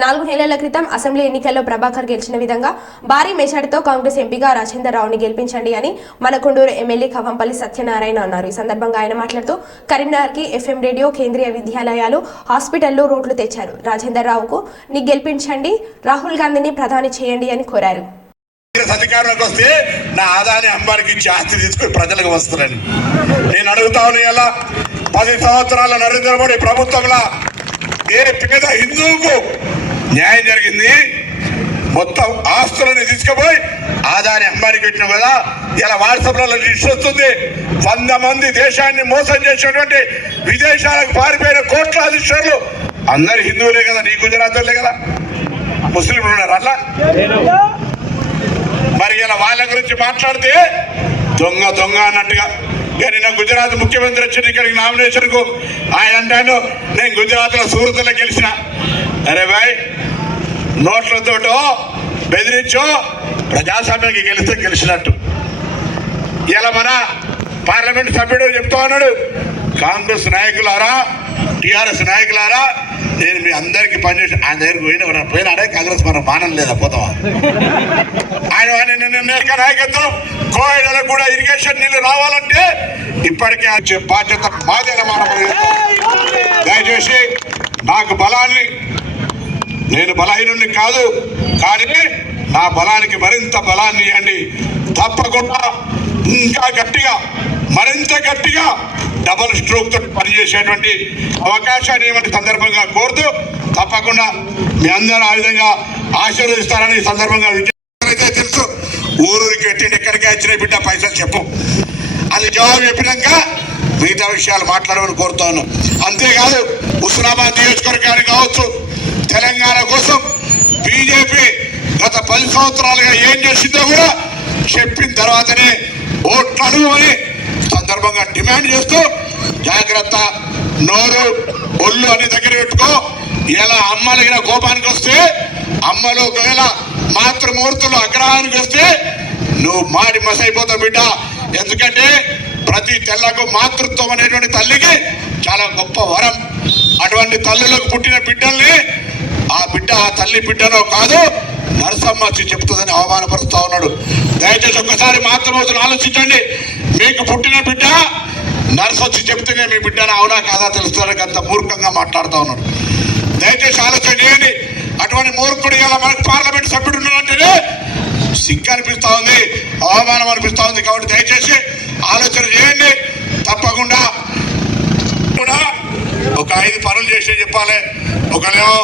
4 నెలల క్రితం అసెంబ్లీ ఎన్నికల్లో ప్రభాకర్ గెలిచిన విధంగా భారీ మెజార్టీతో కాంగ్రెస్ ఎంపీగా రాజేందర్ రావుని గెలిపించండి అని మనకొండూరు ఎమ్మెల్యే కవంపల్లి సత్యనారాయణ అన్నారు. ఈ సందర్భంగా ఆయన మాట్లాడుతూ కరీంనగర్కి ఎఫ్ఎం రేడియో, కేంద్రీయ విద్యాలయాలు, హాస్పిటల్లో రోడ్లు తెచ్చారు. రాజేందర్ రావుకు ని గెలిపించండి, రాహుల్ గాంధీని ప్రధాని చేయండి అని కోరారు. అధికారంలోకి వస్తే నా ఆదాయాన్ని అంబారికి ఇచ్చి ఆస్తి తీసుకుని ప్రజలకు వస్తున్నాను. నేను అడుగుతాను, ఇలా 10 సంవత్సరాల నరేంద్ర మోడీ ప్రభుత్వంలో ఏ పేద హిందువుకు న్యాయం జరిగింది? మొత్తం ఆస్తులను తీసుకుపోయి ఆదాయాన్ని అంబానికి పెట్టిన కదా. ఇలా వాట్సాప్లలో లిస్ట్ వస్తుంది. 100 మంది దేశాన్ని మోసం చేసినటువంటి విదేశాలకు పారిపోయిన కోట్లాది షేర్లు అందరు హిందువులే కదా, నీ గుజరాత్ వాళ్ళే కదా, ముస్లింలు ఉన్నారు అట్లా. మరి ఇలా వాళ్ళ గురించి మాట్లాడితే దొంగ దొంగ అన్నట్టుగా. నిన్న గుజరాత్ ముఖ్యమంత్రి వచ్చింది ఇక్కడికి నామినేషన్ కు. ఆయన అంటాను, నేను గుజరాత్ లో సూరత్లో గెలిచిన. అరే భాయ్, నోట్లతోటో బెదిరించో ప్రజాస్వామ్యానికి గెలిస్తే గెలిచినట్టు. ఇలా మన పార్లమెంట్ సభ్యుడు చెప్తా ఉన్నాడు, కాంగ్రెస్ నాయకులారా, టిఆర్ఎస్ నాయకులారా, నేను మీ అందరికి పనిచేసి ఆయన దగ్గరికి పోయినాడే కాంగ్రెస్ మన మానం లేదా పోతావా? ఆయన నాయకత్వం కోయిలకు కూడా ఇరిగేషన్ నీళ్లు రావాలంటే ఇప్పటికే వచ్చే బాధ్యత మాదేనా? దయచేసి నాకు బలాన్ని, నేను బలహీనుడిని కాదు, కానీ నా బలానికి మరింత బలాన్ని ఇవ్వండి. తప్పకుండా ఇంకా గట్టిగా, మరింత గట్టిగా డబల్ స్ట్రోక్ తో పనిచేసేటువంటి అవకాశాన్ని ఇవ్వని సందర్భంగా కోరుతూ, తప్పకుండా మీ అందరూ ఆ విధంగా ఆశీర్వదిస్తారని ఈ సందర్భంగా అయితే తెలుసు. ఊరికి ఎట్టిండి ఎక్కడికి వచ్చిన బిడ్డ పైసలు చెప్పు అది జవాబు చెప్పినాక మిగతా విషయాలు మాట్లాడమని కోరుతాను. అంతేకాదు, హుస్నాబాద్ నియోజకవర్గానికి కావచ్చు, తెలంగాణ కోసం బీజేపీ గత 10 సంవత్సరాలుగా ఏం చేసిందో కూడా చెప్పిన తర్వాతనే ఓట్లు అడుగుమని సందర్భంగా డిమాండ్ చేస్తూ, జాగ్రత్త, నోరు ఒళ్ళు అని దగ్గర పెట్టుకో. ఇలా అమ్మలగిన కోపానికి వస్తే, అమ్మలు ఒకవేళ మాతృమూర్తులు అగ్రహానికి వస్తే నువ్వు మాడి మసైపోతావు బిడ్డ. ఎందుకంటే ప్రతి తెల్లకు మాతృత్వం అనేటువంటి తల్లికి చాలా గొప్ప వరం. అటువంటి తల్లులకు పుట్టిన బిడ్డల్ని ఆ బిడ్డ ఆ తల్లి బిడ్డనో కాదు నరసమ్మ వచ్చి చెప్తుందని అవమానపరుస్తా ఉన్నాడు. దయచేసి ఒక్కసారి మాతృమూర్తులు ఆలోచించండి. మీకు పుట్టిన బిడ్డ నర్సు వచ్చి చెప్తేనే మీ బిడ్డను అవునా కాదా తెలుసుకోవడానికి అంత మూర్ఖంగా మాట్లాడుతూ ఉన్నాడు. దయచేసి ఆలోచన చేయండి. అటువంటి మూర్ఖుడు ఇలా మనకు పార్లమెంట్ సభ్యుడు ఉన్నదంటేనే సిగ్గు అనిపిస్తా ఉంది, అవమానం అనిపిస్తా ఉంది. కాబట్టి దయచేసి ఆలోచన చేయండి. తప్పకుండా కూడా ఒక 5 పనులు చేసి చెప్పాలి. ఒకలేమో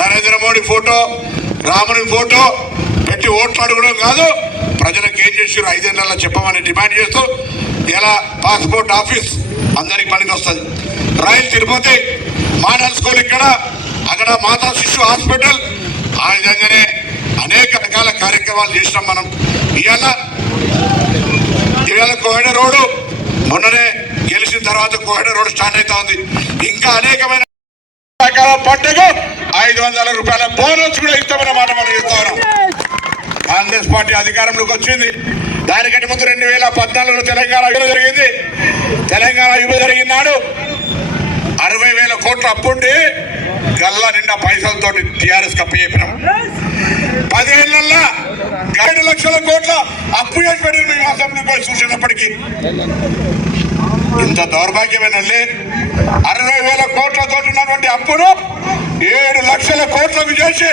నరేంద్ర మోడీ ఫోటో, రాముని ఫోటో పెట్టి ఓట్లు అడగడం కాదు, ప్రజలకు ఏం చేసారు 5 ఏళ్లలో చెప్పమని డిమాండ్ చేస్తూ, ఇలా పాస్పోర్ట్ ఆఫీస్ అందరికి పనికి వస్తుంది. రైలు తిరుపతి, మోడల్ స్కూల్ ఇక్కడ, అక్కడ మాతా శిశు హాస్పిటల్, ఆ విధంగానే అనేక రకాల కార్యక్రమాలు చేసినాం మనం. ఇవాళ కోహెడ రోడ్డు మొన్ననే గెలిచిన తర్వాత కోహెడ రోడ్డు స్టార్ట్ అవుతా ఉంది. ఇంకా అనేకమైన పంటకు 500 రూపాయల బోనస్ కూడా ఇస్తామన్నమాట మనం ఇస్తా ఉన్నాం. కాంగ్రెస్ పార్టీ అధికారంలోకి వచ్చింది. దానికంటే ముందు 2014లో తెలంగాణ జరిగింది. తెలంగాణ యువ జరిగిన నాడు 60,000 కోట్ల అప్పుండి గల్లా నిండా పైసలతో టీఆర్ఎస్ కప్పు చెప్పినాం. 10 ఏళ్లలో 2 లక్షల కోట్ల అప్పు చేసి పెట్టింది మేము అసెంబ్లీకి పోయి చూసినప్పటికీ. ఇంత దౌర్భాగ్యమైన 60,000 కోట్లతో ఉన్నటువంటి అప్పును 7 లక్షల కోట్లకు చేసి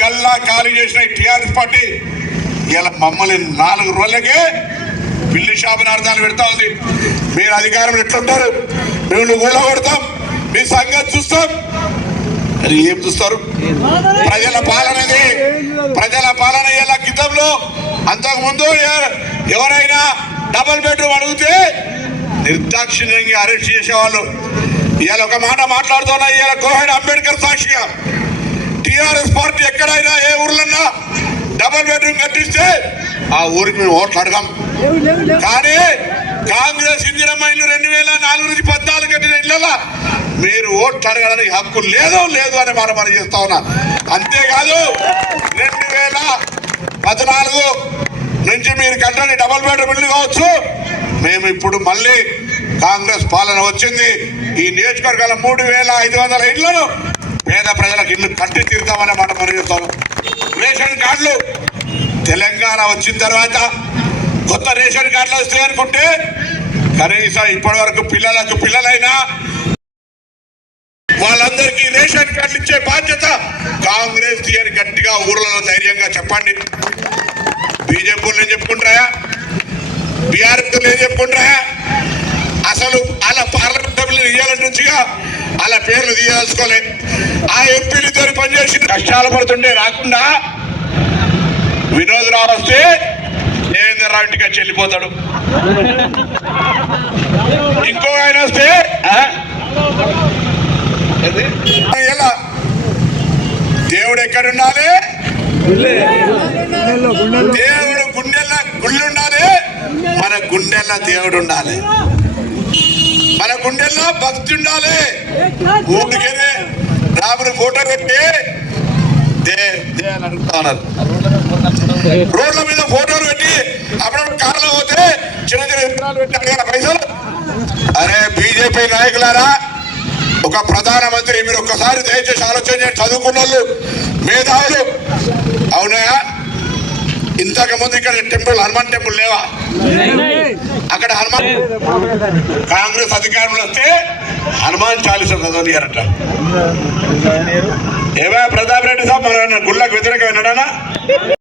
గల్లా ఖాళీ చేసిన టీఆర్ఎస్ పార్టీ ఇలా మమ్మల్ని 4 రోజులకే పిల్లి శాపనార్థాలు పెడతా ఉంది. మీరు అధికారం ఎట్లుంటారు, మేము గోళ కొడతాం, మీ సంగతి చూస్తాం. అది ఏం చూస్తారు? ప్రజల పాలనది, ప్రజల పాలన. ఇలా గతంలో అంతకుముందు ఎవరైనా డబుల్ బెడ్రూమ్ అడిగితే నిర్దాక్షిణ్యంగా అరెస్ట్ చేసేవాళ్ళు. ఇవాళ ఒక మాట మాట్లాడుతున్నా, ఇవాళ కోహెడ అంబేద్కర్ సాక్షిగా టీఆర్ఎస్ పార్టీ ఎక్కడైనా ఏ ఊర్లన్నా డబుల్ బెడ్రూమ్ కట్టిస్తే ఆ ఊరికి మేము ఓట్లు అడగాం. కానీ కాంగ్రెస్ ఇందిరమ్మ ఇల్లు 2004 నుంచి 14 కట్టిన ఇళ్ళ మీరు ఓట్లు అడగడానికి హక్కు లేదు అని మనం చేస్తా ఉన్నా. అంతేకాదు 2014 నుంచి మీరు కట్టని డబుల్ బెడ్రూమ్ ఇల్లు కావచ్చు, మేము ఇప్పుడు మళ్ళీ కాంగ్రెస్ పాలన వచ్చింది. ఈ నియోజకవర్గాల 3,500 ఇళ్లను పేద ప్రజలకు ఇల్లు కట్టి తీరుతామనే మాట మనం చెప్తాను. రేషన్ కార్డులు తెలంగాణ వచ్చిన తర్వాత కొత్త రేషన్ కార్డులు వస్తాయి అనుకుంటే కనీసం ఇప్పటి వరకు పిల్లలైనా వాళ్ళందరికీ రేషన్ కార్డులు ఇచ్చే బాధ్యత కాంగ్రెస్ అని గట్టిగా ఊర్లలో ధైర్యంగా చెప్పండి. బీజేపీలు ఏం చెప్పుకుంటారా, బీఆర్ఎస్ ఏం చెప్పుకుంటారా? అసలు అలా పార్లమెంట్ సభ్యులు ఇయ్యాల నుంచిగా అలా పేర్లు తీయాల్సుకోలే. ఆ ఎంపీలు ఇద్దరు పనిచేసి కష్టాలు పడుతుండే రాకుండా వినోద్ రావు వస్తే దేవేంద్రరావు ఇంటికి వచ్చి వెళ్ళిపోతాడు. ఇంకో ఆయన వస్తే ఎలా దేవుడు ఎక్కడుండాలి? దేవుడు గుళ్ళుండాలి. మన గుండెల్లో దేవుడు ఉండాలి, మన గుండెల్లో భక్తి ఉండాలి. ఊరికేనే రాముని ఫోటో పెట్టి రోడ్ల మీద ఫోటోలు పెట్టి అప్పుడప్పుడు కార్లో పోతే చిన్న చిన్న విత్తనాలు పెట్టారు కదా పైసలు. అరే బీజేపీ నాయకులారా, ఒక ప్రధానమంత్రి మీరు ఒక్కసారి దయచేసి ఆలోచన చేయండి. చదువుకున్న వాళ్ళు, మేధావులు. అవునాయా? ఇంతకు ముందు ఇక్కడ టెంపుల్, హనుమాన్ టెంపుల్ లేవా? అక్కడ హనుమాన్ కాంగ్రెస్ అధికారులు వస్తే హనుమాన్ చాలీసా చదవనియారట. ఏమా ప్రతాప్ రెడ్డి సాబ్ మన గుళ్ళకు వ్యతిరేకం విన్నాడా?